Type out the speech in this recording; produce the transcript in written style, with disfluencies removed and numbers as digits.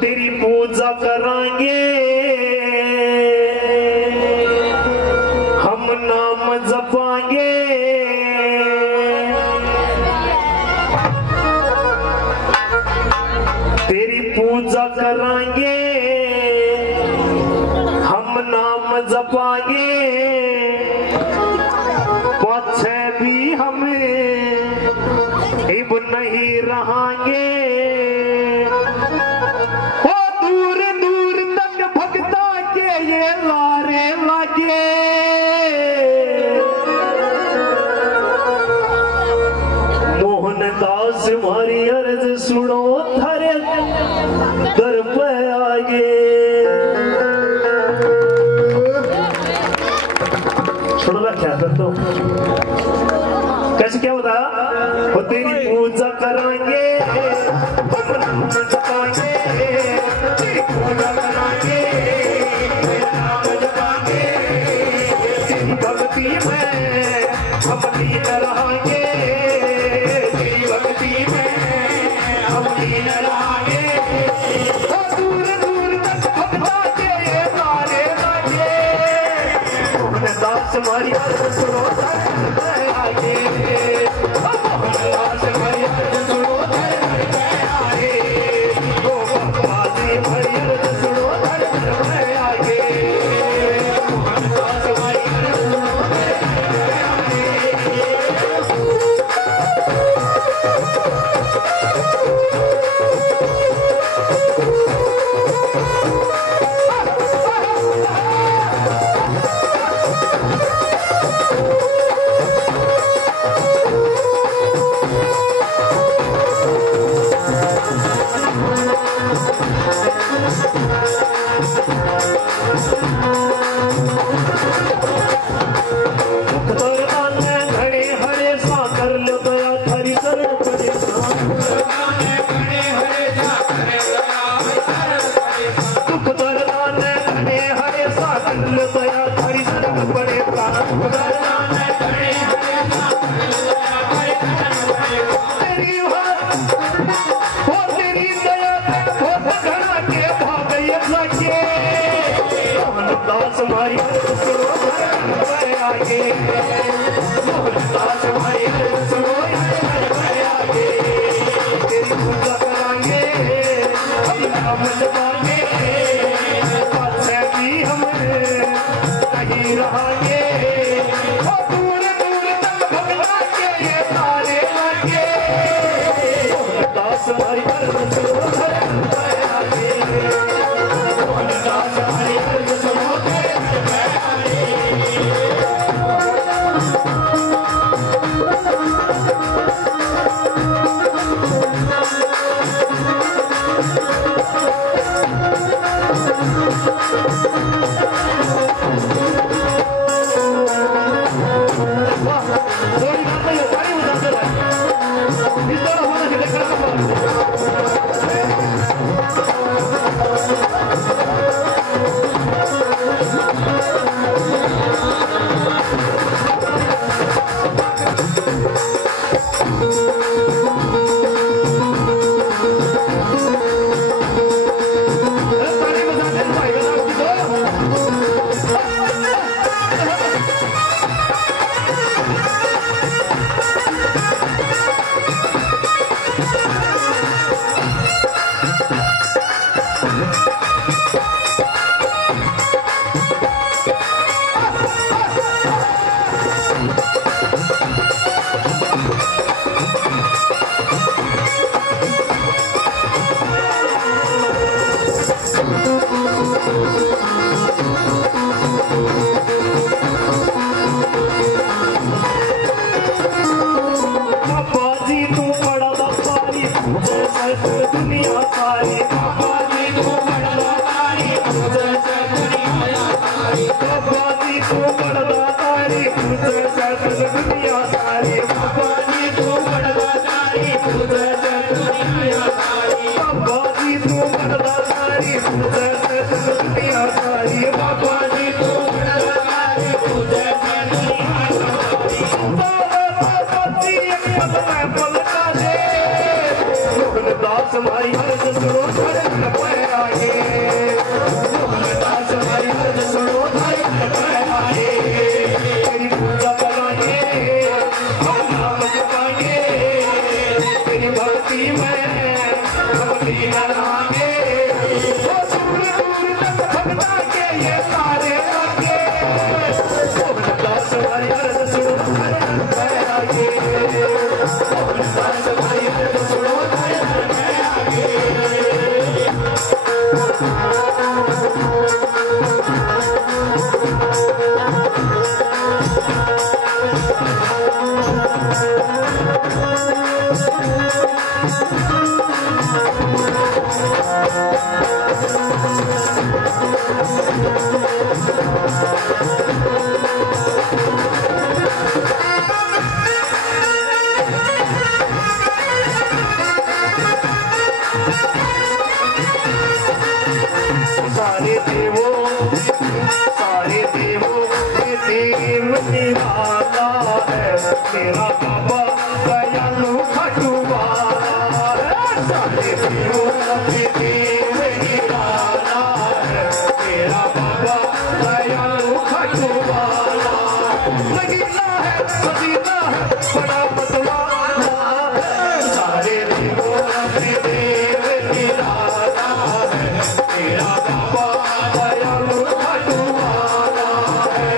तेरी पूजा करांगे हम, नाम जपाएंगे तेरी पूजा करांगे हम, नाम जपाएंगे पाछे भी हम इब नहीं रहांगे। मोहनदास हमारी अर्ज सुनो थारे दर पे आगे। सुनो ना क्या कर तो कैसे क्या होता वो तेरी पूजा कराएंगे हम, नाम जपाएंगे तेरी पूजा कराएंगे नाम जपाएंगे तेरी भक्ति में हम लीन रहेंगे हमारी सुनो आगे हमारी सुनो आगे वो बाजी हमारी सुनो आगे हमारी आगे मोहनदास हमारी सुनो आगे तेरी पूजा कराएंगे हम, नाम जपाएंगे पाछे भी हम नहीं रहांगे। दूर दूर तक भगवान के ये तारे लागे मोहनदास हमारी सुनो आगे मोहनदास हमारी सुनो सारे देवों के देव निराला है तेरा बाबा दयालु खटुवाला है। सारे देवों के देव निराला है तेरा बाबा दयालु खटुवाला। लगीला है सजीला है बड़ा मतवाला है। सारे देवों के देव निराला है तेरा बाबा दयालु खटुवाला है।